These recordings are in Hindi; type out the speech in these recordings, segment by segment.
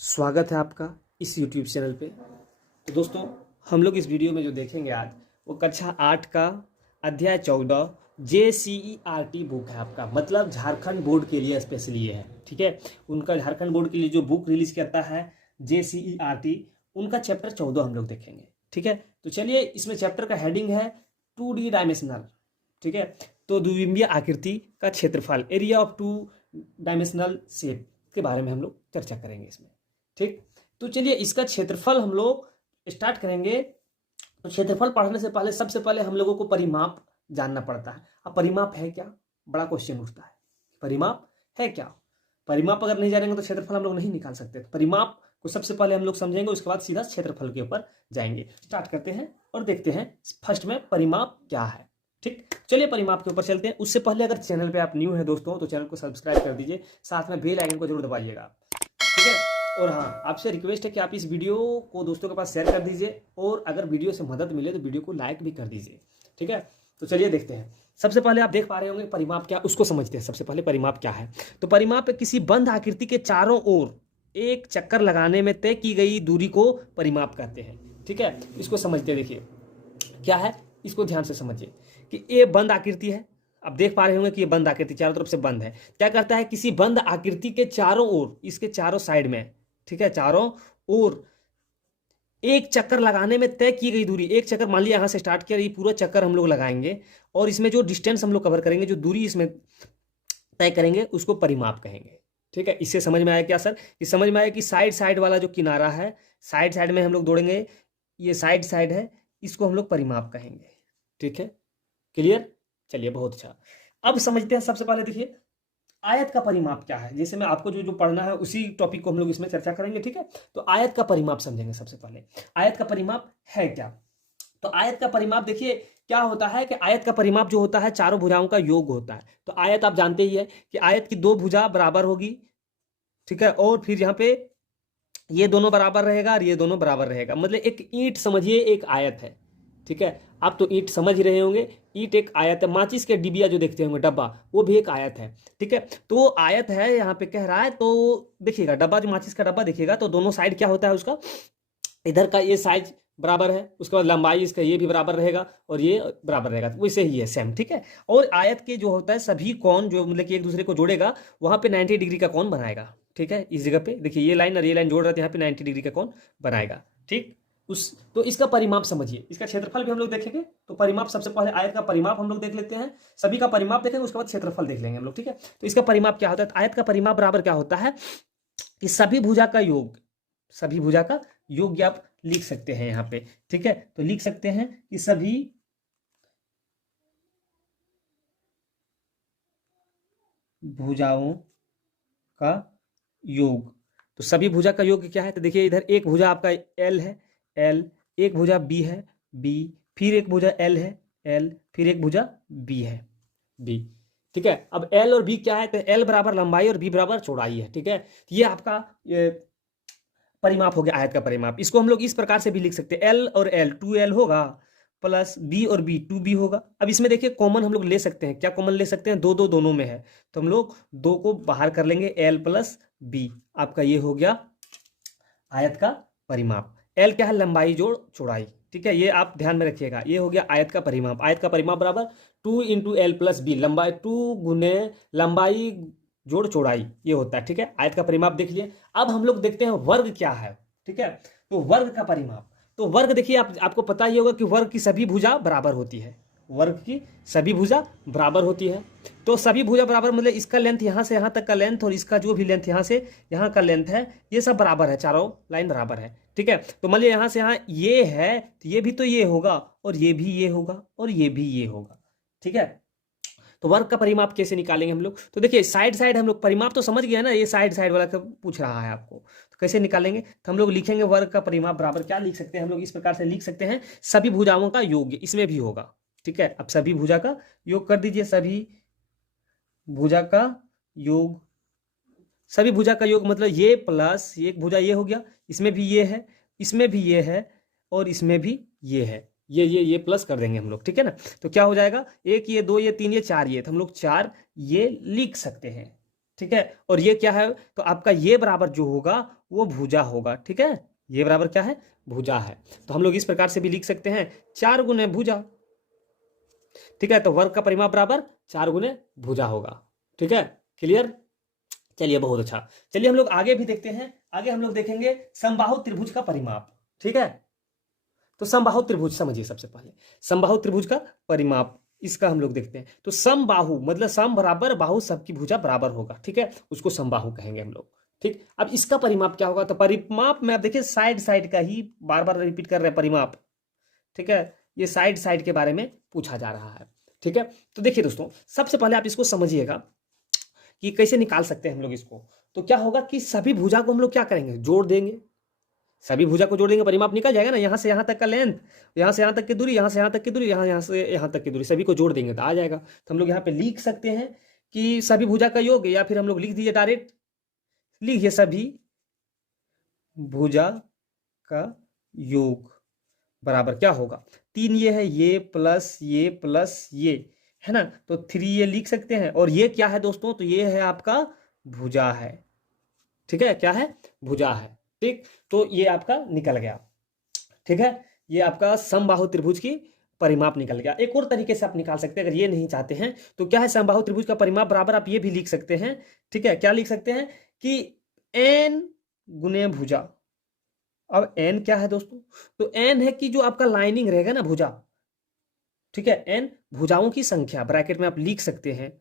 स्वागत है आपका इस YouTube चैनल पे। तो दोस्तों, हम लोग इस वीडियो में जो देखेंगे आज वो कक्षा 8 का अध्याय 14 JCERT बुक है आपका, मतलब झारखंड बोर्ड के लिए स्पेशली ये है। ठीक है, उनका झारखंड बोर्ड के लिए जो बुक रिलीज करता है JCERT, उनका चैप्टर 14 हम लोग देखेंगे। ठीक है, तो चलिए, इसमें चैप्टर का हेडिंग है 2D डायमेंशनल। ठीक है, तो द्विबिंबीय आकृति का क्षेत्रफल, एरिया ऑफ 2 डायमेंशनल शेप के बारे में हम लोग चर्चा करेंगे इसमें। ठीक, तो चलिए, इसका क्षेत्रफल हम लोग स्टार्ट करेंगे। तो क्षेत्रफल पढ़ने से पहले सबसे पहले हम लोगों को परिमाप जानना पड़ता है। अब परिमाप है क्या, बड़ा क्वेश्चन उठता है। परिमाप है क्या? परिमाप अगर नहीं जानेंगे तो क्षेत्रफल हम लोग नहीं निकाल सकते। परिमाप को सबसे पहले हम लोग समझेंगे, उसके बाद सीधा क्षेत्रफल के ऊपर जाएंगे। स्टार्ट करते हैं और देखते हैं फर्स्ट में परिमाप क्या है। ठीक, चलिए परिमाप के ऊपर चलते हैं। उससे पहले अगर चैनल पे आप न्यू है दोस्तों, तो चैनल को सब्सक्राइब कर दीजिए, साथ में बेल आइकन को जरूर दबाइएगा। ठीक है, और हाँ, आपसे रिक्वेस्ट है कि आप इस वीडियो को दोस्तों के पास शेयर कर दीजिए, और अगर वीडियो से मदद मिले तो वीडियो को लाइक भी कर दीजिए। ठीक है, तो चलिए देखते हैं। सबसे पहले आप देख पा रहे होंगे परिमाप क्या, उसको समझते हैं। सबसे पहले परिमाप क्या है, तो परिमाप किसी बंद आकृति के चारों ओर एक चक्कर लगाने में तय की गई दूरी को परिमाप कहते हैं। ठीक है, इसको समझते हैं। देखिए क्या है, इसको ध्यान से समझिए कि ये बंद आकृति है। अब देख पा रहे होंगे कि ये बंद आकृति चारों तरफ से बंद है। क्या करता है, किसी बंद आकृति के चारों ओर, इसके चारों साइड में, ठीक है, चारों ओर एक चक्कर लगाने में तय की गई दूरी, एक चक्कर मान लिया यहां से स्टार्ट किया, ये पूरा चक्कर हम लोग लगाएंगे, और इसमें जो डिस्टेंस हम लोग कवर करेंगे, जो दूरी इसमें तय करेंगे, उसको परिमाप कहेंगे। ठीक है, इससे समझ में आया क्या सर? ये समझ में आया कि साइड साइड वाला जो किनारा है, साइड साइड में हम लोग दौड़ेंगे, ये साइड साइड है, इसको हम लोग परिमाप कहेंगे। ठीक है, क्लियर? चलिए, बहुत अच्छा। अब समझते हैं। सबसे पहले देखिए आयत का परिमाप क्या है। जैसे मैं आपको जो जो पढ़ना है उसी टॉपिक को हम लोग इसमें चर्चा करेंगे। ठीक है, तो आयत का परिमाप समझेंगे। सबसे पहले आयत का परिमाप है क्या, तो आयत का परिमाप देखिए क्या होता है कि आयत का परिमाप जो होता है चारों भुजाओं का योग होता है। तो आयत आप जानते ही है कि आयत की दो भुजा बराबर होगी। ठीक है, और फिर यहाँ पे ये दोनों बराबर रहेगा और ये दोनों बराबर रहेगा, मतलब एक ईंट समझिए एक आयत है। ठीक है, आप तो ईंट समझ ही रहे होंगे, ईंट एक आयत है। माचिस के डिबिया जो देखते होंगे, डब्बा, वो भी एक आयत है। ठीक है, तो वो आयत है, यहाँ पे कह रहा है। तो देखिएगा डब्बा, जो माचिस का डब्बा देखिएगा, तो दोनों साइड क्या होता है उसका, इधर का ये साइज बराबर है, उसके बाद लंबाई इसका ये भी बराबर रहेगा और ये बराबर रहेगा, तो वैसे ही है सेम। ठीक है, और आयत के जो होता है सभी कोण जो मतलब कि एक दूसरे को जोड़ेगा, वहां पे 90 डिग्री का कोण बनाएगा। ठीक है, इस जगह पे देखिए ये लाइन और ये लाइन जोड़ रहे थे, यहाँ पे 90 डिग्री का कोण बनाएगा। ठीक, उस तो इसका परिमाप समझिए। इसका क्षेत्रफल भी हम लोग देखेंगे। तो परिमाप सबसे पहले आयत का परिमाप हम लोग देख लेते हैं, सभी का परिमाप देखेंगे, उसके बाद क्षेत्रफल देख लेंगे हम लोग। ठीक है, तो इसका परिमाप क्या होता है, आयत का परिमाप बराबर क्या होता है कि सभी भुजा का योग, सभी भुजा का योग आप लिख सकते हैं यहाँ पे। ठीक है, तो लिख सकते हैं कि सभी भुजाओं का योग। तो सभी भुजा का योग क्या है, तो देखिए इधर एक भुजा आपका एल है, एल, एक भुजा बी है, बी, फिर एक भुजा एल है, एल, फिर एक भुजा बी है, बी। ठीक है, अब एल और बी क्या है, तो एल बराबर लंबाई और बी बराबर चौड़ाई है। ठीक है, ये आपका परिमाप हो गया, आयत का परिमाप। इसको हम लोग इस प्रकार से भी लिख सकते हैं, एल और एल 2L होगा, प्लस बी और बी 2B होगा। अब इसमें देखिए कॉमन हम लोग ले सकते हैं, क्या कॉमन ले सकते हैं, दो दो दोनों में है, तो हम लोग दो को बाहर कर लेंगे, एल प्लस बी। आपका ये हो गया आयत का परिमाप। एल क्या है, लंबाई जोड़ चौड़ाई। ठीक है, ये आप ध्यान में रखिएगा, ये हो गया आयत का परिमाप। आयत का परिमाप बराबर 2 इंटू एल प्लस बी, लंबाई 2 गुने लंबाई जोड़ चौड़ाई, ये होता है। ठीक है, आयत का परिमाप देख लिए। अब हम लोग देखते हैं वर्ग क्या है। ठीक है, तो वर्ग का परिमाप, तो वर्ग देखिए आपको पता ही होगा कि वर्ग की सभी भुजा बराबर होती है, वर्ग की सभी भुजा बराबर होती है। तो सभी भुजा बराबर मतलब इसका लेंथ यहाँ से यहाँ तक का लेंथ, और इसका जो भी लेंथ यहाँ से यहाँ का लेंथ है, ये सब बराबर है, चारों लाइन बराबर है। ठीक है, तो मान लिया यहाँ से यहाँ ये है, तो ये भी तो ये होगा, और ये भी ये होगा, और ये भी ये होगा। ठीक है, तो वर्ग का परिमाप कैसे निकालेंगे हम लोग, तो देखिए साइड साइड हम लोग परिमाप तो समझ गया ना, ये साइड साइड वाला पूछ रहा है आपको, तो कैसे निकालेंगे, तो हम लोग लिखेंगे वर्ग का परिमाप बराबर, क्या लिख सकते हैं हम लोग, इस प्रकार से लिख सकते हैं, सभी भुजाओं का योग, इसमें भी होगा। ठीक है, अब सभी भुजा का योग कर दीजिए, सभी भुजा का योग, सभी भुजा का योग मतलब ये प्लस एक भुजा ये हो गया, इसमें भी ये है, इसमें भी ये है, और इसमें भी ये है, ये प्लस कर देंगे हम लोग। ठीक है ना, तो क्या हो जाएगा, एक ये, दो ये, तीन ये, चार ये, तो हम लोग चार ये लिख सकते हैं। ठीक है, और ये क्या है, तो आपका ये बराबर जो होगा वो भुजा होगा। ठीक है, ये बराबर क्या है, भुजा है। तो हम लोग इस प्रकार से भी लिख सकते हैं 4 गुने भुजा। ठीक है, तो वर्ग का परिमाप बराबर 4 गुने भुजा होगा। ठीक है, क्लियर। चलिए बहुत अच्छा, चलिए हम लोग आगे भी देखते हैं। आगे हम लोग देखेंगे समबाहु त्रिभुज का परिमाप। ठीक है, तो समबाहु त्रिभुज समझिए। सबसे पहले समबाहु त्रिभुज का परिमाप इसका हम लोग देखते हैं। तो समबाहु मतलब सम बराबर बाहु सबकी भुजा बराबर होगा। ठीक है, उसको समबाहु कहेंगे हम लोग। ठीक, अब इसका परिमाप क्या होगा, तो परिमाप में आप देखिए साइड साइड का ही बार बार रिपीट कर रहे हैं परिमाप। ठीक है, ये साइड साइड के बारे में पूछा जा रहा है। ठीक है, तो देखिए दोस्तों, सबसे पहले आप इसको समझिएगा कि कैसे निकाल सकते हैं हम लोग इसको। तो क्या होगा कि सभी भुजा को हम लोग क्या करेंगे, जोड़ देंगे। सभी भुजा को जोड़ देंगे, परिमाप निकल जाएगा ना। यहाँ से यहाँ तक का लेंथ, यहाँ से यहाँ तक की दूरी, यहाँ से यहाँ तक की दूरी, यहाँ से यहाँ तक की दूरी, सभी को जोड़ देंगे तो आ जाएगा। तो हम लोग यहाँ पे लिख सकते हैं कि सभी भुजा का योग, या फिर हम लोग लिख दीजिए डायरेक्ट, लिखिए सभी भुजा का योग बराबर क्या होगा, 3 ये है, ये प्लस ये है ना, तो 3 ये लिख सकते हैं। और ये क्या है दोस्तों, तो ये है आपका भुजा है। ठीक है, क्या है, भुजा है। ठीक, तो ये आपका निकल गया। ठीक है, ये आपका समबाहु त्रिभुज की परिमाप निकल गया। एक और तरीके से आप निकाल सकते हैं, अगर ये नहीं चाहते हैं तो क्या है, समबाहु त्रिभुज का परिमाप बराबर आप ये भी लिख सकते हैं। ठीक है, क्या लिख सकते हैं कि n गुने भुजा। अब n क्या है दोस्तों, तो n है कि जो आपका लाइनिंग रहेगा ना भुजा। ठीक है, n भुजाओं की संख्या, ब्रैकेट में आप लिख सकते हैं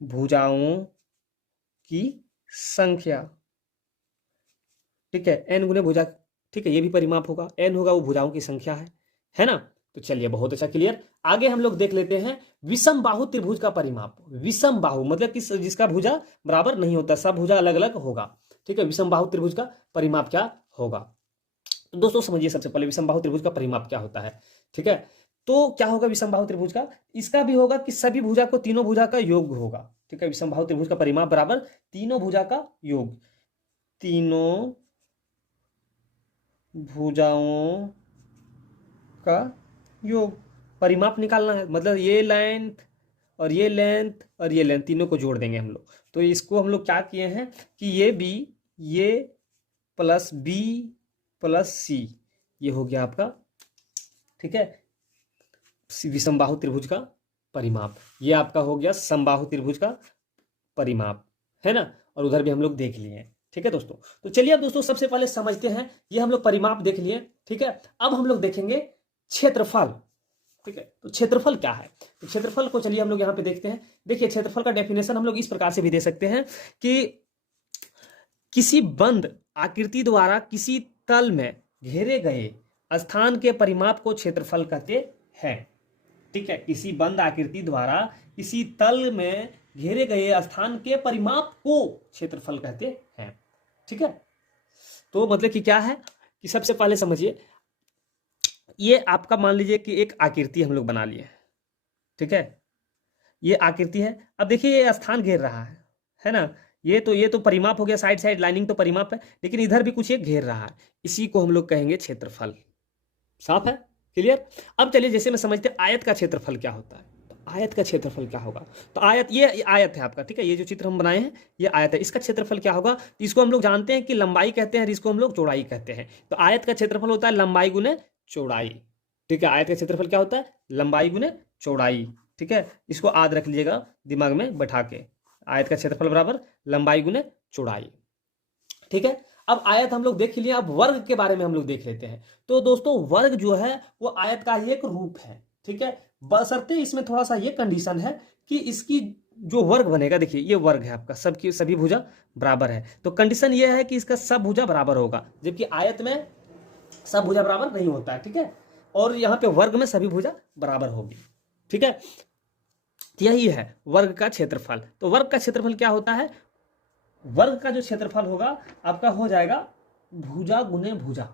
भुजाओं की संख्या। ठीक है, n गुने भुजा। ठीक है, ये भी परिमाप होगा, n होगा वो भुजाओं की संख्या है ना। तो चलिए बहुत अच्छा, क्लियर। आगे हम लोग देख लेते हैं विषम बाहु त्रिभुज का परिमाप। विषम बाहु मतलब कि जिसका भुजा बराबर नहीं होता, सब भुजा अलग अलग होगा। ठीक है, विषम बाहु त्रिभुज का परिमाप क्या होगा, तो दोस्तों समझिए सबसे पहले विषम बाहु त्रिभुज का परिमाप क्या होता है। ठीक है, तो क्या होगा विषम बाहु त्रिभुज का, इसका भी होगा कि सभी भुजा को तीनों भुजा का योग होगा। ठीक है, विषम बाहु त्रिभुज का परिमाप बराबर तीनों भुजा का योग, तीनों भुजाओं का योग। परिमाप निकालना है, मतलब ये लेंथ और ये लेंथ और ये लेंथ तीनों को जोड़ देंगे हम लोग। तो इसको हम लोग क्या किए हैं कि ये बी, ये प्लस बी प्लस सी, ये हो गया आपका। ठीक है, विषमबाहु त्रिभुज का परिमाप, ये आपका हो गया समबाहु त्रिभुज का परिमाप, है ना। और उधर भी हम लोग देख लिए हैं। ठीक है दोस्तों, तो चलिए अब दोस्तों सबसे पहले समझते हैं, ये हम लोग परिमाप देख लिए। ठीक है, अब हम लोग देखेंगे क्षेत्रफल। ठीक है, तो क्षेत्रफल क्या है, तो क्षेत्रफल को चलिए हम लोग यहाँ पे देखते हैं। देखिए क्षेत्रफल का डेफिनेशन हम लोग इस प्रकार से भी दे सकते हैं कि किसी बंद आकृति द्वारा किसी तल में घेरे गए स्थान के परिमाप को क्षेत्रफल कहते हैं। ठीक है, किसी बंद आकृति द्वारा किसी तल में घेरे गए स्थान के परिमाप को क्षेत्रफल कहते हैं। ठीक है, तो मतलब कि क्या है कि सबसे पहले समझिए, ये आपका मान लीजिए कि एक आकृति हम लोग बना लिए। ठीक है, ये आकृति है। अब देखिए ये स्थान घेर रहा है ना। ये तो परिमाप हो गया, साइड साइड लाइनिंग तो परिमाप है, लेकिन इधर भी कुछ एक घेर रहा है, इसी को हम लोग कहेंगे क्षेत्रफल। साफ है, क्लियर। अब चलिए जैसे मैं समझते हैं आयत का क्षेत्रफल क्या होता है। तो आयत का क्षेत्रफल क्या होगा, तो आयत, ये आयत है आपका। ठीक है, ये जो चित्र हम बनाए हैं ये आयत है, इसका क्षेत्रफल क्या होगा, इसको हम लोग जानते हैं कि लंबाई कहते हैं, इसको हम लोग चौड़ाई कहते हैं। तो आयत का क्षेत्रफल होता है लंबाई गुने चौड़ाई। ठीक है, आयत का क्षेत्रफल क्या होता है, लंबाई गुने चौड़ाई। ठीक है, इसको याद रख लीजिएगा दिमाग में बैठा के, आयत का क्षेत्रफल बराबर लंबाई गुने चौड़ाई। ठीक है, अब आयत हम लोग देख लिए, अब वर्ग के बारे में हम लोग देख लेते हैं। तो दोस्तों वर्ग जो है वो आयत का ही एक रूप है। ठीक है, बशर्ते इसमें थोड़ा सा ये कंडीशन है कि इसकी जो वर्ग बनेगा, देखिए ये वर्ग है आपका, सबकी सभी भुजा बराबर है, तो कंडीशन ये है कि इसका सब भुजा बराबर होगा, जबकि आयत में सब भुजा बराबर नहीं होता है। ठीक है, और यहाँ पे वर्ग में सभी भुजा बराबर होगी। ठीक है, यही है वर्ग का क्षेत्रफल। तो वर्ग का क्षेत्रफल क्या होता है, वर्ग का जो क्षेत्रफल होगा आपका हो जाएगा भुजा गुने भुजा,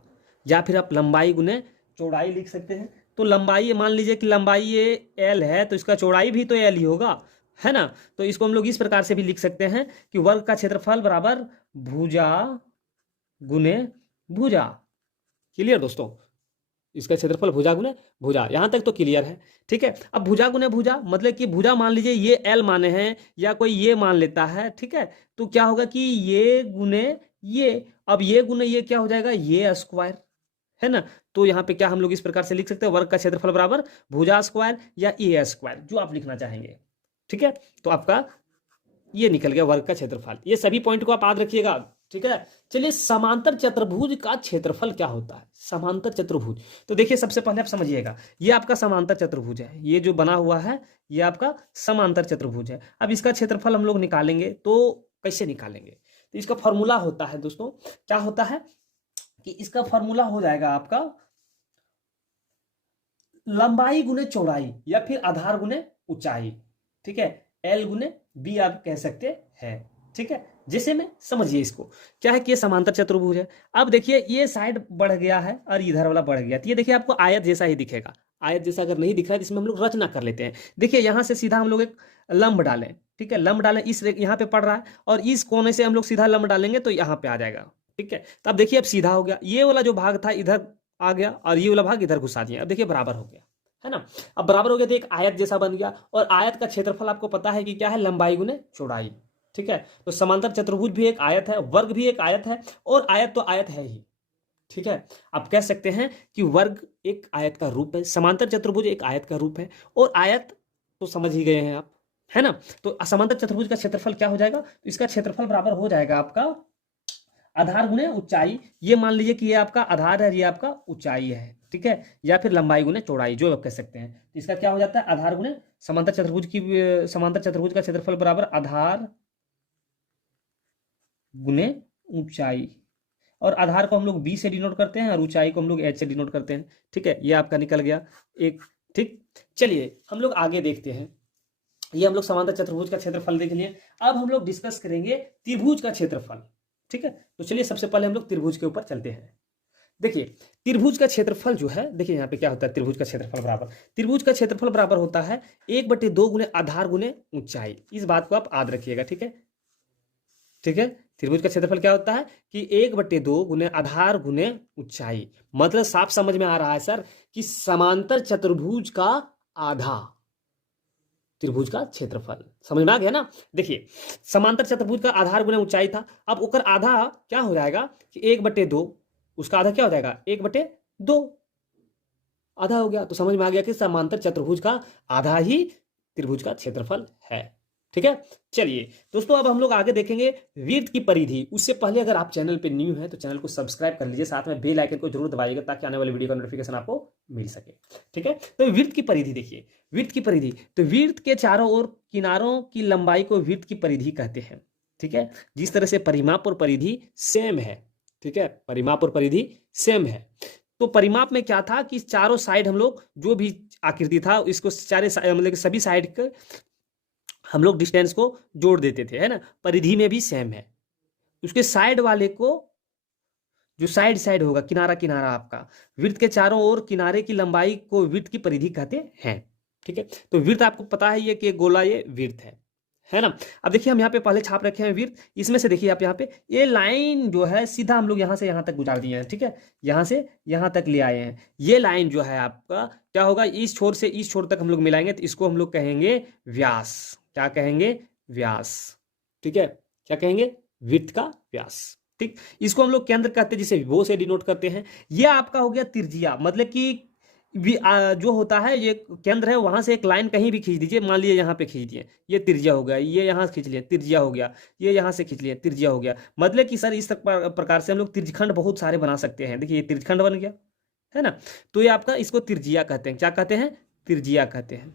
या फिर आप लंबाई गुने चौड़ाई लिख सकते हैं। तो लंबाई मान लीजिए कि लंबाई ये एल है, तो इसका चौड़ाई भी तो एल ही होगा, है ना। तो इसको हम लोग इस प्रकार से भी लिख सकते हैं कि वर्ग का क्षेत्रफल बराबर भुजा गुने भुजा। क्लियर दोस्तों, इसका क्षेत्रफल भुजा गुने भुजा, यहां तक तो क्लियर है। ठीक है, अब भुजा गुने भुजा मतलब कि भुजा मान लीजिए ये एल माने हैं या कोई ये मान लेता है। ठीक है, तो क्या होगा कि ये गुने ये अब ये गुना ये क्या हो जाएगा, ये स्क्वायर, है ना। तो यहाँ पे क्या हम लोग इस प्रकार से लिख सकते हैं, वर्ग का क्षेत्रफल बराबर भुजा स्क्वायर या ए स्क्वायर, जो आप लिखना चाहेंगे। ठीक है, तो आपका ये निकल गया वर्ग का क्षेत्रफल। ये सभी पॉइंट को आप याद रखिएगा। ठीक है, चलिए समांतर चतुर्भुज का क्षेत्रफल क्या होता है। समांतर चतुर्भुज, तो देखिए सबसे पहले आप समझिएगा, ये आपका समांतर चतुर्भुज है, ये जो बना हुआ है ये आपका समांतर चतुर्भुज है। अब इसका क्षेत्रफल हम लोग निकालेंगे, तो कैसे निकालेंगे, तो इसका फॉर्मूला होता है दोस्तों, क्या होता है कि इसका फॉर्मूला हो जाएगा आपका लंबाई गुने चौड़ाई या फिर आधार गुने ऊंचाई। ठीक है, एल गुने बी आप कह सकते हैं। ठीक है, जैसे में समझिए इसको, क्या है कि ये समांतर चतुर्भुज है। अब देखिए ये साइड बढ़ गया है और इधर वाला बढ़ गया, तो ये देखिए आपको आयत जैसा ही दिखेगा। आयत जैसा अगर नहीं दिख रहा है तो इसमें हम लोग रचना कर लेते हैं। देखिए यहां से सीधा हम लोग एक लंब डालें। ठीक है, लंब डालें, इस यहाँ पे पड़ रहा है और इस कोने से हम लोग सीधा लंब डालेंगे तो यहाँ पे आ जाएगा। ठीक है, तो अब देखिए अब सीधा हो गया, ये वाला जो भाग था इधर आ गया और ये वाला भाग इधर घुसा दिया। अब देखिए बराबर हो गया, है ना। अब बराबर हो गया तो एक आयत जैसा बन गया, और आयत का क्षेत्रफल आपको पता है कि क्या है, लंबाई गुने चौड़ाई। ठीक है, तो समांतर चतुर्भुज भी एक आयत है, वर्ग भी एक आयत है, और आयत तो आयत है ही। ठीक है, आप कह सकते हैं कि वर्ग एक आयत का रूप है, समांतर चतुर्भुज एक आयत का रूप है, और आयत तो समझ ही गए हैं आप, है ना। तो समांतर चतुर्भुज का क्षेत्रफल क्या हो जाएगा, तो इसका क्षेत्रफल बराबर हो जाएगा आपका आधार गुने ऊंचाई। ये मान लीजिए कि ये आपका आधार है, ये आपका ऊंचाई है। ठीक है, या फिर लंबाई गुने चौड़ाई, जो आप कह सकते हैं। तो इसका क्या हो जाता है, आधार गुने समांतर चतुर्भुज की, समांतर चतुर्भुज का क्षेत्रफल बराबर आधार गुने ऊंचाई, और आधार को हम लोग बी से डिनोट करते हैं और ऊंचाई को हम लोग एच से डिनोट करते हैं। ठीक है, ये आपका निकल गया एक। ठीक, चलिए हम लोग आगे देखते हैं। ये हम लोग समांतर चतुर्भुज का क्षेत्रफल देख लिए। अब हम लोग डिस्कस करेंगे त्रिभुज का क्षेत्रफल। ठीक है, तो चलिए सबसे पहले हम लोग त्रिभुज के ऊपर चलते हैं। देखिए त्रिभुज का क्षेत्रफल जो है, देखिए यहाँ पे क्या होता है, त्रिभुज का क्षेत्रफल बराबर, त्रिभुज का क्षेत्रफल बराबर होता है 1/2 गुने आधार गुने ऊंचाई। इस बात को आप याद रखिएगा। ठीक है, ठीक है, त्रिभुज का क्षेत्रफल क्या होता है कि 1/2 गुने आधार गुने ऊंचाई। मतलब साफ समझ में आ रहा है सर कि समांतर चतुर्भुज का आधा त्रिभुज का क्षेत्रफल। समझ में आ गया ना। देखिए समांतर चतुर्भुज का आधार गुना ऊंचाई था, अब ओकर आधा क्या हो जाएगा कि 1/2, उसका आधा क्या हो जाएगा 1/2, आधा हो गया। तो समझ में आ गया कि समांतर चतुर्भुज का आधा ही त्रिभुज का क्षेत्रफल है। ठीक है, चलिए दोस्तों अब हम लोग आगे देखेंगे वृत्त की परिधि। उससे पहले अगर आप चैनल पे न्यू हैं तो चैनल को सब्सक्राइब कर लीजिए, साथ में बेल आइकन को जरूर दबाइएगा ताकि आने वाली वीडियो का नोटिफिकेशन आपको मिल सके। ठीक है, तो वृत्त की परिधि देखिए, वृत्त की परिधि, तो वृत्त के चारों ओर किनारों की लंबाई को वृत्त की परिधि कहते हैं। ठीक है, जिस तरह से परिमाप और परिधि सेम है। ठीक है, परिमाप और परिधि सेम है। तो परिमाप में क्या था कि चारों साइड हम लोग जो भी आकृति था इसको चारे मतलब कि सभी साइड के हम लोग डिस्टेंस को जोड़ देते थे, है ना। परिधि में भी सेम है, उसके साइड वाले को जो साइड साइड होगा, किनारा किनारा आपका, वृत्त के चारों ओर किनारे की लंबाई को वृत्त की परिधि कहते हैं। ठीक है, तो वृत्त आपको पता है ये कि गोला ये वृत्त है ना। अब देखिए हम यहाँ पे पहले छाप रखे हैं वृत्त, इसमें से देखिए आप यहाँ पे ये लाइन जो है सीधा हम लोग यहाँ से यहाँ तक गुजार दिए हैं। ठीक है, यहाँ से यहाँ तक ले आए हैं। ये लाइन जो है आपका क्या होगा, इस छोर से इस छोर तक हम लोग मिलाएंगे तो इसको हम लोग कहेंगे व्यास। क्या कहेंगे, व्यास। ठीक है, क्या कहेंगे, वृत्त का व्यास। ठीक, इसको हम लोग केंद्र कहते हैं, जिसे वो से डिनोट करते हैं। ये आपका हो गया त्रिज्या, मतलब कि जो होता है ये केंद्र है, वहां से एक लाइन कहीं भी खींच दीजिए, मान लीजिए यहाँ पे खींच दिए, ये त्रिज्या हो गया, ये यहाँ खींच लिया त्रिज्या हो गया, ये यहाँ से खींच लिया त्रिज्या हो गया। मतलब कि सर इस प्रकार से हम लोग त्रिज्यखंड बहुत सारे बना सकते हैं। देखिए ये त्रिज्यखंड बन गया, है ना। तो ये आपका इसको त्रिज्या कहते हैं। क्या कहते हैं, त्रिज्या कहते हैं।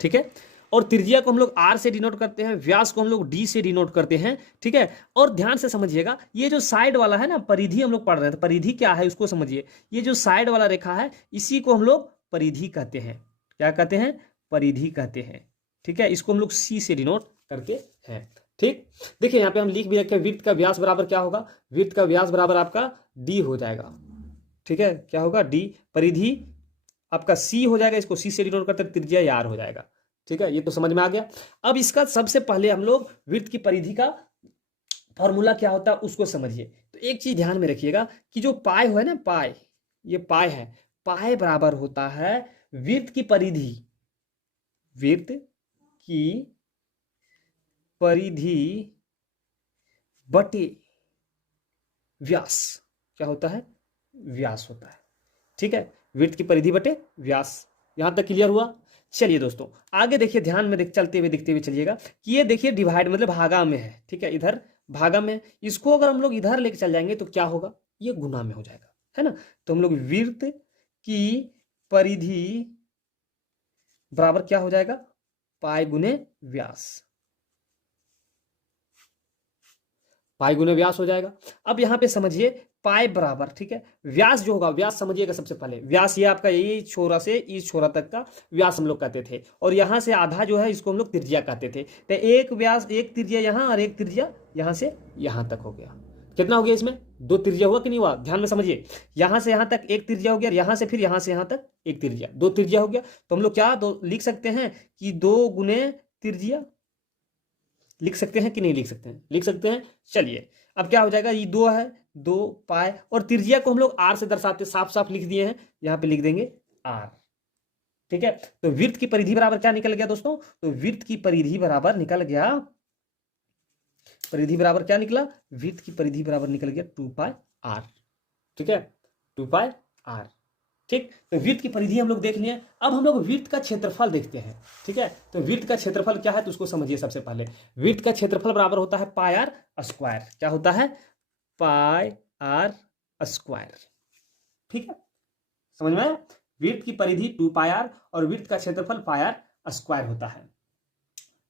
ठीक है, और त्रिज्या को हम लोग आर से डिनोट करते हैं, व्यास को हम लोग डी से डिनोट करते हैं। ठीक है, और ध्यान से समझिएगा ये जो साइड वाला है ना, परिधि हम लोग पढ़ रहे हैं, तो परिधि क्या है उसको समझिए। ये जो साइड वाला रेखा है इसी को हम लोग परिधि कहते हैं। क्या कहते हैं, परिधि कहते हैं। ठीक है, इसको हम लोग सी से डिनोट करते हैं। ठीक, देखिए यहाँ पे हम लिख भी रखे वृत्त का व्यास बराबर क्या होगा, वृत्त का व्यास बराबर आपका डी हो जाएगा। ठीक है, क्या होगा, डी, परिधि आपका सी हो जाएगा, इसको सी से डिनोट करते त्रिज्या आर हो जाएगा। ठीक है, ये तो समझ में आ गया। अब इसका सबसे पहले हम लोग वृत्त की परिधि का फॉर्मूला क्या होता है उसको समझिए। तो एक चीज ध्यान में रखिएगा कि जो पाई है ना, पाई, ये पाई है, पाई बराबर होता है वृत्त की परिधि, वृत्त की परिधि बटे व्यास। क्या होता है? व्यास होता है। ठीक है, वृत्त की परिधि बटे व्यास। यहां तक क्लियर हुआ? चलिए दोस्तों आगे देखिए, ध्यान में चलते हुए दिखते हुए चलिएगा कि ये देखिए डिवाइड मतलब भागा में है। ठीक है, इधर भागा में, इसको अगर हम लोग इधर लेके चल जाएंगे तो क्या होगा? ये गुना में हो जाएगा, है ना। तो हम लोग वृत्त की परिधि बराबर क्या हो जाएगा? पाई गुने व्यास। पाई गुने व्यास हो जाएगा। अब यहां पे समझिए पाई बराबर, ठीक है, व्यास जो होगा, व्यास समझिएगा सबसे पहले, व्यास ये आपका यही छोरा से इस छोरा तक का व्यास हम लोग कहते थे, और यहां से आधा जो है इसको हम लोग त्रिज्या कहते थे। तो एक व्यास, एक त्रिज्या यहां और एक त्रिज्या यहां से यहां तक हो गया। कितना हो गया इसमें? दो त्रिज्या हुआ कि नहीं हुआ? ध्यान में समझिए, यहां से यहां तक एक त्रिज्या हो गया, यहां से फिर यहां से यहां तक एक त्रिज्या, दो त्रिज्या हो गया। तो हम लोग क्या दो लिख सकते हैं कि दो गुने त्रिज्या लिख सकते हैं कि नहीं लिख सकते हैं? लिख सकते हैं। चलिए अब क्या हो जाएगा, ये दो है, दो पाए, और त्रिज्या को हम लोग आर से दर्शाते, साफ साफ लिख दिए हैं, यहां पे लिख देंगे आर। ठीक है, तो वृत्त की परिधि बराबर क्या निकल गया दोस्तों? तो वृत्त की परिधि बराबर निकल गया, परिधि बराबर क्या निकला? वृत्त की परिधि बराबर निकल गया 2 पाई आर। ठीक है, 2 पाई आर। ठीक, तो वृत्त की परिधि हम लोग देख लिए। अब हम लोग वृत्त का क्षेत्रफल देखते हैं। ठीक है, तो वृत्त का क्षेत्रफल क्या है तो उसको समझिए सबसे पहले। वृत्त का क्षेत्रफल बराबर होता है पाई आर स्क्वायर। क्या होता है? पाई आर स्क्वायर। ठीक है, समझ में आया? वृत्त की परिधि 2 पाई आर और वृत्त का क्षेत्रफल पाई आर स्क्वायर होता है।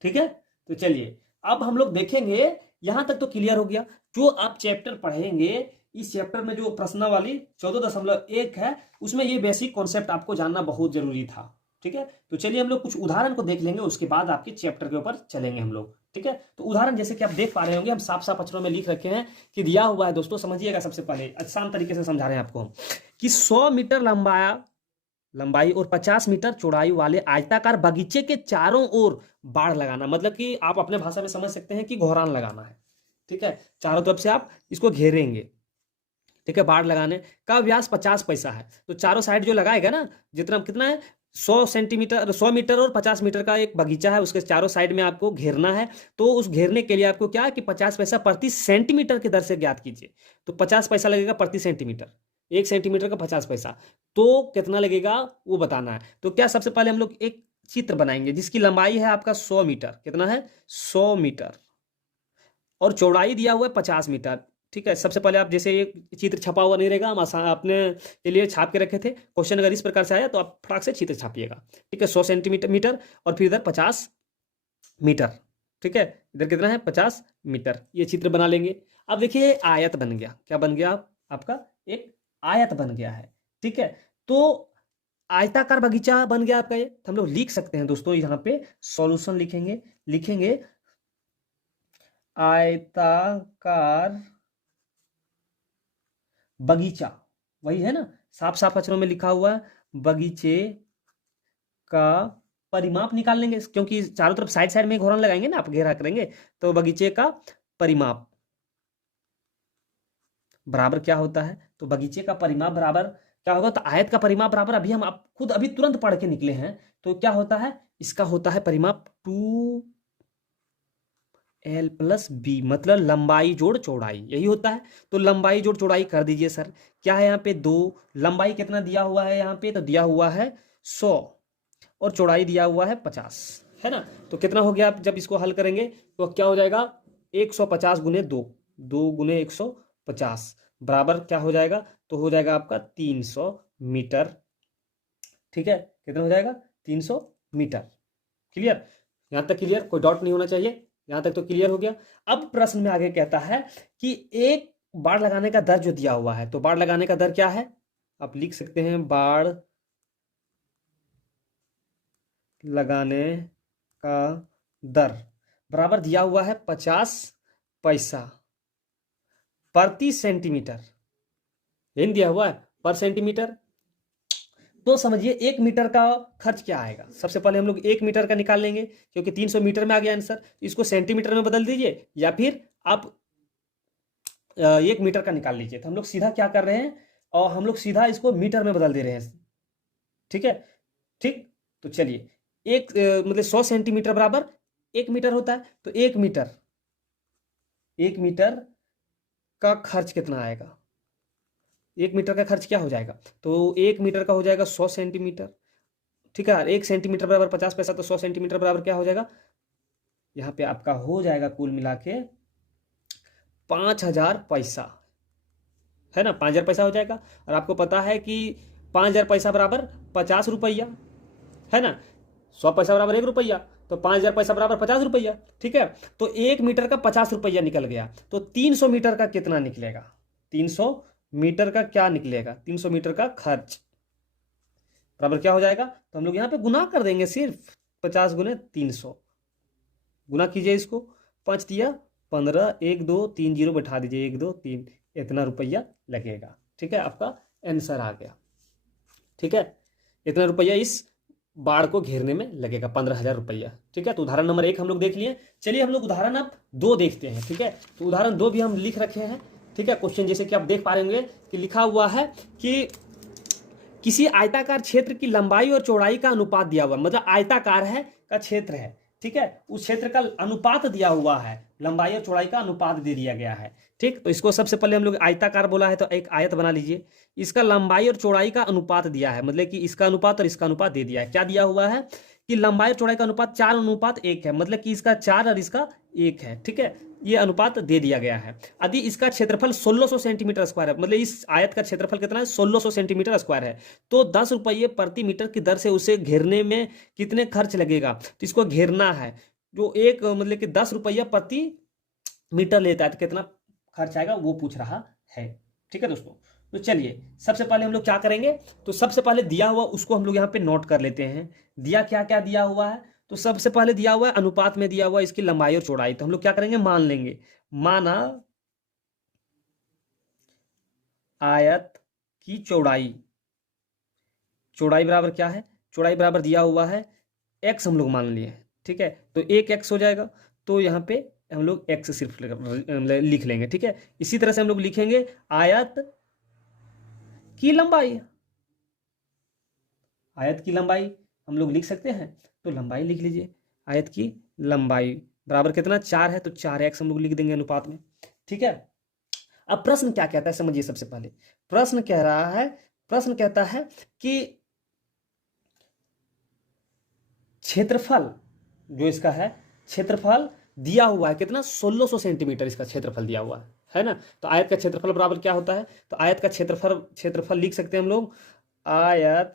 ठीक है, तो चलिए अब हम लोग देखेंगे, यहां तक तो क्लियर हो गया। जो आप चैप्टर पढ़ेंगे, इस चैप्टर में जो प्रश्नावली 14.1 है, उसमें ये बेसिक कॉन्सेप्ट आपको जानना बहुत जरूरी था। ठीक है, तो चलिए हम लोग कुछ उदाहरण को देख लेंगे, उसके बाद आपके चैप्टर के ऊपर चलेंगे हम लोग। ठीक है, तो उदाहरण जैसे कि आप देख पा रहे होंगे, हम साफ साफ अक्षरों में लिख रखे हैं कि दिया हुआ है दोस्तों, समझिएगा सबसे पहले आसान तरीके से समझा रहे हैं आपको हम, कि 100 मीटर लंबाई और 50 मीटर चौड़ाई वाले आयताकार बगीचे के चारों ओर बाड़ लगाना, मतलब कि आप अपने भाषा में समझ सकते हैं कि घोरान लगाना है। ठीक है, चारों तरफ से आप इसको घेरेंगे। ठीक है, बाड़ लगाने का व्यास 50 पैसा है, तो चारों साइड जो लगाएगा ना, जितना कितना है, 100 सेंटीमीटर, 100 मीटर और 50 मीटर का एक बगीचा है, उसके चारों साइड में आपको घेरना है। तो उस घेरने के लिए आपको क्या है कि 50 पैसा प्रति सेंटीमीटर की दर से ज्ञात कीजिए। तो 50 पैसा लगेगा प्रति सेंटीमीटर, 1 सेंटीमीटर का 50 पैसा, तो कितना लगेगा वो बताना है। तो क्या, सबसे पहले हम लोग एक चित्र बनाएंगे जिसकी लंबाई है आपका 100 मीटर, कितना है? 100 मीटर, और चौड़ाई दिया हुआ है 50 मीटर। ठीक है, सबसे पहले आप, जैसे ये चित्र छपा हुआ नहीं रहेगा, हम आसान अपने के लिए छाप के रखे थे, क्वेश्चन अगर इस प्रकार से आया तो आप फटाक से चित्र छापिएगा। ठीक है, 100 सेंटीमीटर और फिर इधर 50 मीटर। ठीक है, इधर कितना है? 50 मीटर। ये चित्र बना लेंगे। अब देखिए आयत बन गया। क्या बन गया? आपका एक आयत बन गया है। ठीक है, तो आयताकार बगीचा बन गया आपका ये। तो हम लोग लिख सकते हैं दोस्तों, यहाँ पे सॉल्यूशन लिखेंगे, लिखेंगे आयताकार बगीचा, वही है ना, साफ साफ अक्षरों में लिखा हुआ है, बगीचे का परिमाप निकाल लेंगे, क्योंकि चारों तरफ साइड साइड में घोरन लगाएंगे ना, आप घेरा करेंगे, तो बगीचे का परिमाप बराबर क्या होता है? तो बगीचे का परिमाप बराबर क्या होगा? तो आयत का परिमाप बराबर, अभी हम आप खुद अभी तुरंत पढ़ के निकले हैं, तो क्या होता है? इसका होता है परिमाप 2L+B, मतलब लंबाई जोड़ चौड़ाई, यही होता है। तो लंबाई जोड़ चौड़ाई कर दीजिए सर। क्या है यहाँ पे? 2। लंबाई कितना दिया हुआ है यहाँ पे? तो दिया हुआ है 100, और चौड़ाई दिया हुआ है 50, है ना। तो कितना हो गया? आप जब इसको हल करेंगे तो क्या हो जाएगा? 150 गुने 2, 2 गुने 150 बराबर क्या हो जाएगा? तो हो जाएगा आपका 300 मीटर। ठीक है, कितना हो जाएगा? 300 मीटर। क्लियर? यहां तक क्लियर? कोई डाउट नहीं होना चाहिए, यहां तक तो क्लियर हो गया। अब प्रश्न में आगे कहता है कि एक बाड़ लगाने का दर जो दिया हुआ है, तो बाड़ लगाने का दर क्या है? आप लिख सकते हैं बाड़ लगाने का दर बराबर दिया हुआ है 50 पैसा प्रति सेंटीमीटर, यही दिया हुआ है पर सेंटीमीटर। तो समझिए 1 मीटर का खर्च क्या आएगा? सबसे पहले हम लोग 1 मीटर का निकाल लेंगे, क्योंकि 300 मीटर में आ गया आंसर। इसको सेंटीमीटर में बदल दीजिए, या फिर आप 1 मीटर का निकाल लीजिए। तो हम लोग सीधा क्या कर रहे हैं, और हम लोग सीधा इसको मीटर में बदल दे रहे हैं। ठीक है, ठीक, तो चलिए एक मतलब 100 सेंटीमीटर बराबर 1 मीटर होता है। तो 1 मीटर, 1 मीटर का खर्च कितना आएगा, 1 मीटर का खर्च क्या हो जाएगा, तो 1 मीटर का हो जाएगा 100 सेंटीमीटर। ठीक है, 1 सेंटीमीटर बराबर 50 पैसा, तो 100 सेंटीमीटर बराबर क्या हो जाएगा, यहाँ पे आपका हो जाएगा कुल मिला के 5,000 पैसा, है ना, 5,000 पैसा हो जाएगा। और आपको पता है कि 5,000 पैसा बराबर 50 रुपया, है ना, 100 पैसा बराबर 1 रुपया, तो 5,000 पैसा बराबर 50 रुपया। ठीक है, तो 1 मीटर का 50 रुपया निकल गया, तो 300 मीटर का कितना निकलेगा, 300 मीटर का क्या निकलेगा, 300 मीटर का खर्च बराबर क्या हो जाएगा, तो हम लोग यहाँ पे गुना कर देंगे, सिर्फ 50 गुने 300 गुना कीजिए इसको, 5 × 15, 1 2 3 0 बैठा दीजिए, 1 2 3, इतना रुपया लगेगा। ठीक है, आपका आंसर आ गया। ठीक है, इतना रुपया इस बाढ़ को घेरने में लगेगा, 15,000 रुपया। ठीक है, तो उदाहरण नंबर 1 हम लोग देख लिए। चलिए हम लोग उदाहरण अब 2 देखते हैं। ठीक है, तो उदाहरण 2 भी हम लिख रखे हैं। ठीक है, क्वेश्चन जैसे कि आप देख पा रहे होंगे कि लिखा हुआ है कि किसी आयताकार क्षेत्र की लंबाई और चौड़ाई का अनुपात दिया हुआ, मतलब आयताकार है का क्षेत्र है, ठीक है, उस क्षेत्र का अनुपात दिया हुआ है, लंबाई और चौड़ाई का अनुपात दे दिया गया है। ठीक, तो इसको सबसे पहले हम लोग आयताकार बोला है तो एक आयत बना लीजिए, इसका लंबाई और चौड़ाई का अनुपात दिया है, मतलब कि इसका अनुपात और इसका अनुपात दे दिया है। क्या दिया हुआ है कि लंबाई और चौड़ाई का अनुपात 4:1 है, मतलब कि इसका 4 और इसका 1 है। ठीक है, ये अनुपात दे दिया गया है। यदि इसका क्षेत्रफल 1600 सेंटीमीटर स्क्वायर है, मतलब इस आयत का क्षेत्रफल कितना है, 1600 सेंटीमीटर स्क्वायर है, तो 10 रुपये प्रति मीटर की दर से उसे घेरने में कितने खर्च लगेगा, तो इसको घेरना है, जो एक मतलब कि 10 रुपया प्रति मीटर लेता है, तो कितना खर्च आएगा वो पूछ रहा है। ठीक है दोस्तों, तो चलिए सबसे पहले हम लोग क्या करेंगे, तो सबसे पहले दिया हुआ उसको हम लोग यहाँ पे नोट कर लेते हैं। दिया क्या क्या दिया हुआ है, तो सबसे पहले दिया हुआ है अनुपात में दिया हुआ है इसकी लंबाई और चौड़ाई, तो हम लोग क्या करेंगे, मान लेंगे, माना आयत की चौड़ाई, चौड़ाई बराबर क्या है, चौड़ाई बराबर दिया हुआ है x, हम लोग मान लिए। ठीक है, तो 1x हो जाएगा, तो यहाँ पे हम लोग x सिर्फ लिख लेंगे। ठीक है, इसी तरह से हम लोग लिखेंगे आयत की लंबाई, आयत की लंबाई हम लोग लिख सकते हैं, तो लंबाई लिख लीजिए, आयत की लंबाई बराबर कितना, 4 है, तो 4x हम लोग लिख देंगे अनुपात में। ठीक है, अब प्रश्न क्या कहता है समझिए। सबसे पहले प्रश्न कह रहा है, प्रश्न कहता है कि क्षेत्रफल जो इसका है, क्षेत्रफल दिया हुआ है कितना, 1600 सेंटीमीटर इसका क्षेत्रफल दिया हुआ है ना, तो आयत का क्षेत्रफल बराबर क्या होता है, तो आयत का क्षेत्रफल लिख सकते हैं हम लोग, आयत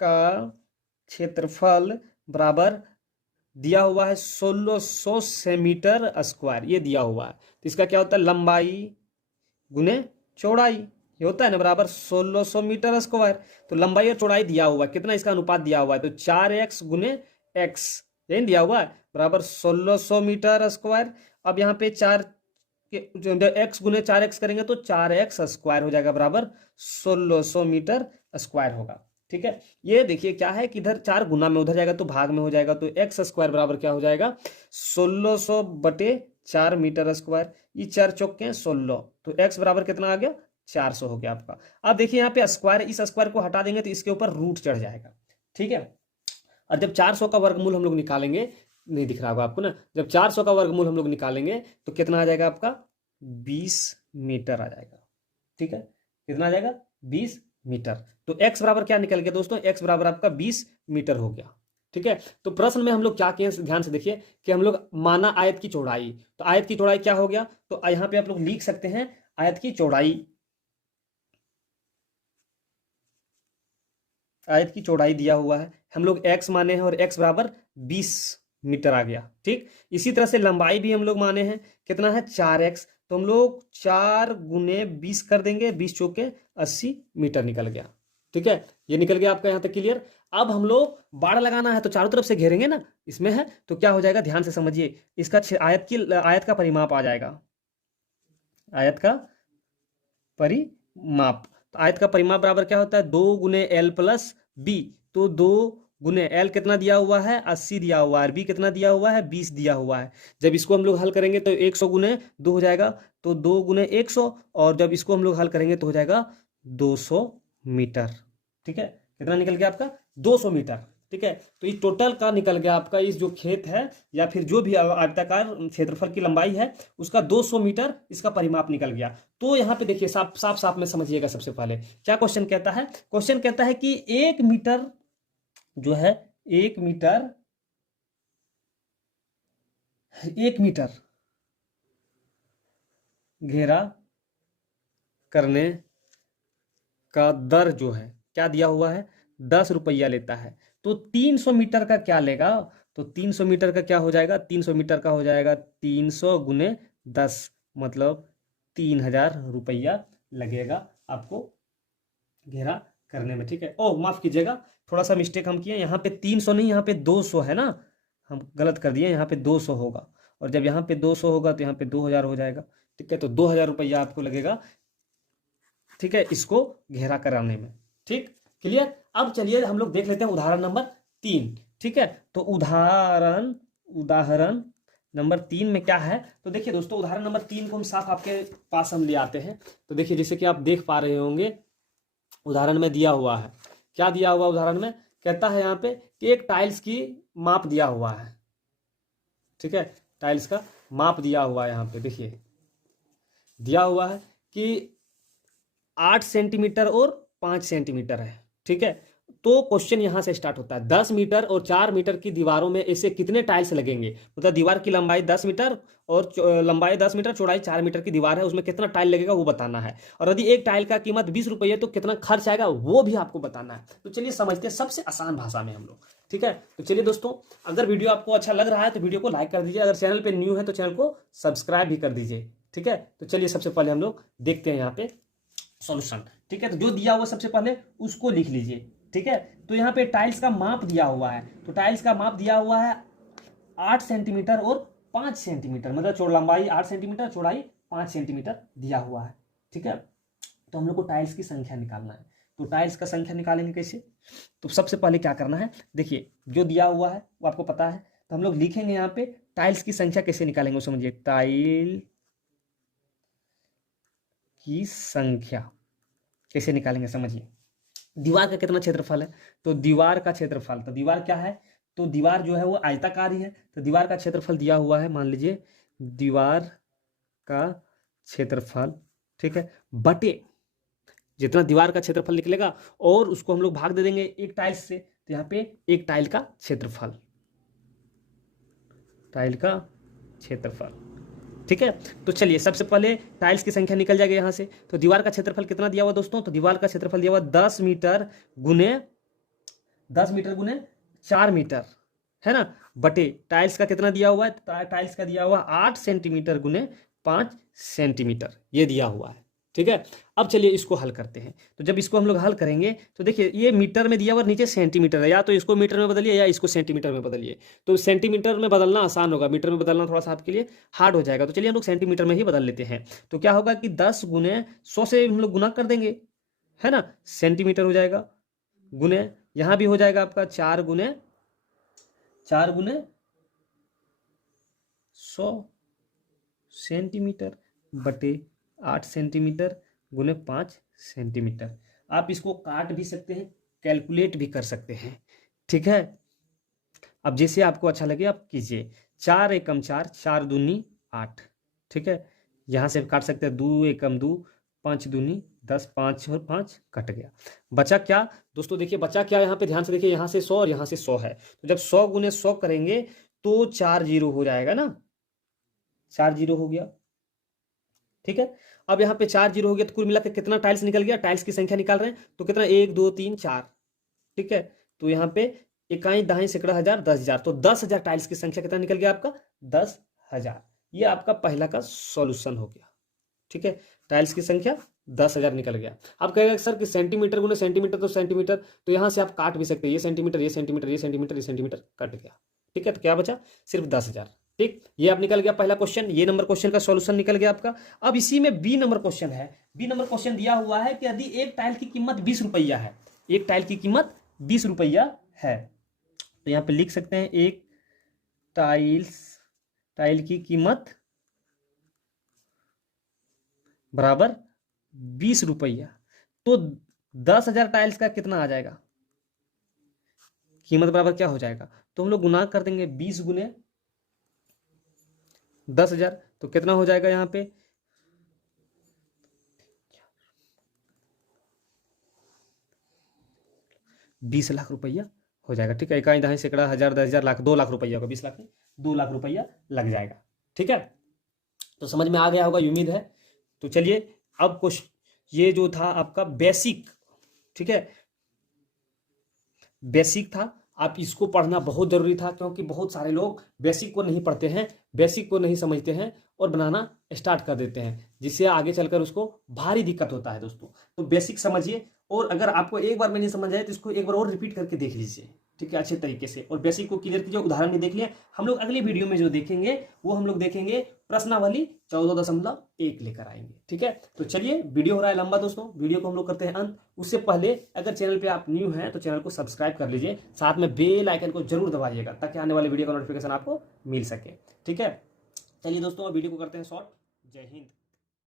का क्षेत्रफल बराबर दिया हुआ है 1600 सेंटीमीटर स्क्वायर, ये दिया हुआ है, तो इसका क्या होता है, लंबाई गुने चौड़ाई, ये होता है ना, बराबर 1600 मीटर स्क्वायर। तो लंबाई और चौड़ाई दिया हुआ है कितना, इसका अनुपात दिया हुआ है, तो 4x गुने x, यही दिया हुआ है, बराबर 1600 मीटर स्क्वायर। अब यहाँ पे 4 के x गुने 4x करेंगे तो 4x स्क्वायर हो जाएगा, बराबर 1600 मीटर स्क्वायर होगा। ठीक है, ये देखिए क्या है कि इधर 4 गुना में उधर जाएगा तो भाग में हो जाएगा, तो x स्क्वायर बराबर क्या हो जाएगा, 1600 बटे 4 मीटर स्क्वायर, ये 4 चौके 16, तो x बराबर कितना आ गया, 400 हो गया आपका। अब देखिए यहाँ पे स्क्वायर, इस स्क्वायर को हटा देंगे तो इसके ऊपर रूट चढ़ जाएगा। ठीक है, और जब 400 का वर्गमूल हम लोग निकालेंगे, नहीं दिख रहा होगा आपको ना, जब 400 का वर्गमूल हम लोग निकालेंगे तो कितना आ जाएगा आपका, 20 मीटर आ जाएगा। ठीक है, कितना आ जाएगा, 20 मीटर। तो x बराबर क्या निकल गया दोस्तों, x बराबर आपका 20 मीटर हो गया। ठीक है, तो प्रश्न में हम लोग क्या किए, ध्यान से देखिए कि हम लोग माना आयत की चौड़ाई, तो आयत की चौड़ाई क्या हो गया, तो यहाँ पे आप लोग लिख सकते हैं आयत की चौड़ाई, आयत की चौड़ाई दिया हुआ है, हम लोग x माने हैं और x बराबर 20 मीटर आ गया। ठीक, इसी तरह से लंबाई भी हम लोग माने हैं, कितना है, 4x, तो हम लोग 4 गुने 20 कर देंगे, 20 चौके 80 मीटर निकल गया। ठीक है, ये निकल गया आपका यहाँ तक क्लियर। अब हम लोग बाड़ लगाना है तो चारों तरफ से घेरेंगे ना, इसमें है तो क्या हो जाएगा, ध्यान से समझिए, इसका आयत का परिमाप आ जाएगा, आयत का परिमाप, तो आयत का परिमाप बराबर क्या होता है, 2 गुने L प्लस B, तो 2 गुने L कितना दिया हुआ है, 80 दिया हुआ है, B कितना दिया हुआ है, 20 दिया हुआ है। जब इसको हम लोग हल करेंगे तो 100 गुने 2 हो जाएगा, तो 2 गुने 100, और जब इसको हम लोग हल करेंगे तो हो जाएगा 200 मीटर। ठीक है, कितना निकल गया आपका, 200 मीटर। ठीक है। तो ये टोटल का निकल गया आपका, इस जो खेत है या फिर जो भी आयताकार क्षेत्रफल की लंबाई है उसका 200 मीटर इसका परिमाप निकल गया। तो यहाँ पे देखिए साफ साफ साफ में समझिएगा। सबसे पहले क्या क्वेश्चन कहता है, क्वेश्चन कहता है कि 1 मीटर जो है, 1 मीटर 1 मीटर घेरा करने का दर जो है क्या दिया हुआ है, 10 रुपया लेता है। तो 300 मीटर का क्या लेगा, तो 300 मीटर का क्या हो जाएगा, 300 मीटर का हो जाएगा 300 गुने 10, मतलब 3000 रुपया लगेगा आपको घेरा करने में। ठीक है। ओ माफ कीजिएगा, थोड़ा सा मिस्टेक हम किए, यहाँ पे 300 नहीं, यहाँ पे 200 है ना, हम गलत कर दिए, यहाँ पे 200 होगा। और जब यहाँ पे 200 होगा तो यहाँ पे 2000 हो जाएगा। ठीक है। तो 2000 रुपया आपको लगेगा, ठीक है, इसको घेरा कराने में। ठीक, क्लियर। अब चलिए हम लोग देख लेते हैं उदाहरण नंबर 3। ठीक है। तो उदाहरण उदाहरण नंबर 3 में क्या है, तो देखिए दोस्तों उदाहरण नंबर 3 को हम साफ आपके पास हम ले आते हैं। तो देखिए जैसे कि आप देख पा रहे होंगे उदाहरण में दिया हुआ है, क्या दिया हुआ उदाहरण में, कहता है यहाँ पे कि एक टाइल्स की माप दिया हुआ है। ठीक है, टाइल्स का माप दिया हुआ है, यहाँ पे देखिए दिया हुआ है कि 8 सेंटीमीटर और 5 सेंटीमीटर है। ठीक है। तो क्वेश्चन यहां से स्टार्ट होता है, 10 मीटर और 4 मीटर की दीवारों में ऐसे कितने टाइल्स लगेंगे। मतलब दीवार की लंबाई 10 मीटर और लंबाई 10 मीटर, चौड़ाई 4 मीटर की दीवार है, उसमें कितना टाइल लगेगा वो बताना है। और यदि एक टाइल का कीमत 20 रुपये तो कितना खर्च आएगा वो भी आपको बताना है। तो चलिए समझते हैं सबसे आसान भाषा में हम लोग। ठीक है। तो चलिए दोस्तों, अगर वीडियो आपको अच्छा लग रहा है तो वीडियो को लाइक कर दीजिए, अगर चैनल पर न्यू है तो चैनल को सब्सक्राइब भी कर दीजिए। ठीक है। तो चलिए सबसे पहले हम लोग देखते हैं यहाँ पे सॉल्यूशन। ठीक है। तो जो दिया हुआ सबसे पहले उसको लिख लीजिए। ठीक है। तो यहाँ पे टाइल्स का माप दिया हुआ है, तो टाइल्स का माप दिया हुआ है 8 सेंटीमीटर और 5 सेंटीमीटर, मतलब चौड़ लंबाई 8 सेंटीमीटर, चौड़ाई 5 सेंटीमीटर दिया हुआ है। ठीक है। तो हम लोग को टाइल्स की संख्या निकालना है। तो टाइल्स का संख्या निकालेंगे कैसे, तो सबसे पहले क्या करना है, देखिए जो दिया हुआ है वो आपको पता है, तो हम लोग लिखेंगे यहाँ पे टाइल्स की संख्या कैसे निकालेंगे, समझिए टाइल की संख्या कैसे निकालेंगे, समझिए। दीवार का कितना क्षेत्रफल है, तो दीवार का क्षेत्रफल, तो दीवार क्या है, तो दीवार जो है वो आयताकार ही है, तो दीवार का क्षेत्रफल दिया हुआ है, मान लीजिए दीवार का क्षेत्रफल, ठीक है, बटे जितना दीवार का क्षेत्रफल निकलेगा और उसको हम लोग भाग दे देंगे एक टाइल्स से, तो यहाँ पे एक टाइल का क्षेत्रफल, टाइल का क्षेत्रफल। ठीक है। तो चलिए सबसे पहले टाइल्स की संख्या निकल जाएगी यहां से। तो दीवार का क्षेत्रफल कितना दिया हुआ दोस्तों, तो दीवार का क्षेत्रफल दिया हुआ 10 मीटर गुने 4 मीटर, है ना, बटे टाइल्स का कितना दिया हुआ है, टाइल्स का दिया हुआ 8 सेंटीमीटर गुने 5 सेंटीमीटर, ये दिया हुआ है। ठीक है। अब चलिए इसको हल करते हैं। तो जब इसको हम लोग हल करेंगे तो देखिए ये मीटर में दिया हुआ, नीचे सेंटीमीटर है, या तो इसको मीटर में बदलिए या इसको सेंटीमीटर में बदलिए। तो सेंटीमीटर में बदलना आसान होगा, मीटर में बदलना थोड़ा सा आपके लिए हार्ड हो जाएगा। तो चलिए हम लोग सेंटीमीटर में ही बदल लेते हैं। तो क्या होगा कि 10 गुने 100 से हम लोग गुना कर देंगे, है ना, सेंटीमीटर हो जाएगा, गुने यहां भी हो जाएगा आपका 4 गुने 100 सेंटीमीटर बटे 8 सेंटीमीटर गुने 5 सेंटीमीटर। आप इसको काट भी सकते हैं, कैलकुलेट भी कर सकते हैं। ठीक है। अब जैसे आपको अच्छा लगे आप कीजिए। 4 एकम 4, 4 दूनी 8। ठीक है। यहाँ से काट सकते हैं, 2 एकम 2, 5 दूनी 10, 5 और 5 कट गया, बचा क्या दोस्तों, देखिए बचा क्या, यहाँ पे ध्यान से देखिए, यहाँ से 100 और यहाँ से 100 है, तो जब 100 गुने 100 करेंगे तो 4 जीरो हो जाएगा ना, 4 जीरो हो गया। ठीक है। अब यहाँ पे 4 जीरो हो गया तो कुल मिलाकर कितना टाइल्स निकल गया, टाइल्स की संख्या निकाल रहे हैं तो कितना, 1 2 3 4। ठीक है। तो यहाँ पे इकाई दहाई सैकड़ा हजार 10,000, तो 10,000 टाइल्स की संख्या कितना निकल गया आपका, 10,000। ये आपका पहला का सॉल्यूशन हो गया। ठीक है। टाइल्स की संख्या 10,000 निकल गया। अब कहेगा सर कि सेंटीमीटर गुने सेंटीमीटर, तो सेंटीमीटर, तो यहाँ से आप काट भी सकते हैं, ये सेंटीमीटर, ये सेंटीमीटर, ये सेंटीमीटर, ये सेंटीमीटर कट गया। ठीक है। तो क्या बचा, सिर्फ 10,000। ठीक, ये आप निकल गया पहला क्वेश्चन, ये नंबर क्वेश्चन का सॉल्यूशन निकल गया आपका। अब इसी में बी नंबर क्वेश्चन है। बी नंबर क्वेश्चन दिया हुआ है कि यदि एक टाइल की कीमत 20 रुपया है, एक टाइल की कीमत 20 रुपया है, तो यहाँ पे लिख सकते हैं एक टाइल की कीमत बराबर 20 रुपया, तो 10,000 टाइल्स का कितना आ जाएगा, कीमत बराबर क्या हो जाएगा, तो हम लोग गुना कर देंगे 20 गुने 10,000, तो कितना हो जाएगा यहाँ पे 20 लाख रुपया हो जाएगा। ठीक है, इकाई दहाई सैकड़ा हजार 10,000 लाख 2 लाख रुपया होगा, 20 लाख में 2 लाख रुपया लग जाएगा। ठीक है, तो समझ में आ गया होगा, उम्मीद है। तो चलिए अब कुछ ये जो था आपका बेसिक, ठीक है, बेसिक था, आप इसको पढ़ना बहुत जरूरी था, क्योंकि बहुत सारे लोग बेसिक को नहीं पढ़ते हैं, बेसिक को नहीं समझते हैं और बनाना स्टार्ट कर देते हैं, जिससे आगे चलकर उसको भारी दिक्कत होता है दोस्तों। तो बेसिक समझिए, और अगर आपको एक बार में नहीं समझ आए तो इसको एक बार और रिपीट करके देख लीजिए, ठीक है, अच्छे तरीके से, और बेसिक को क्लियर कीजिए। उदाहरण भी देख लिया। हम लोग अगली वीडियो में जो देखेंगे वो हम लोग देखेंगे प्रश्नावली 14.1 लेकर आएंगे। ठीक है, तो चलिए, वीडियो हो रहा है लंबा दोस्तों, वीडियो को हम लोग करते हैं अंत। उससे पहले अगर चैनल पे आप न्यू हैं तो चैनल को सब्सक्राइब कर लीजिए, साथ में बेल आइकन को जरूर दबाइएगा ताकि आने वाले वीडियो का नोटिफिकेशन आपको मिल सके। ठीक है, चलिए दोस्तों, वीडियो को करते हैं शॉर्ट। जय हिंद।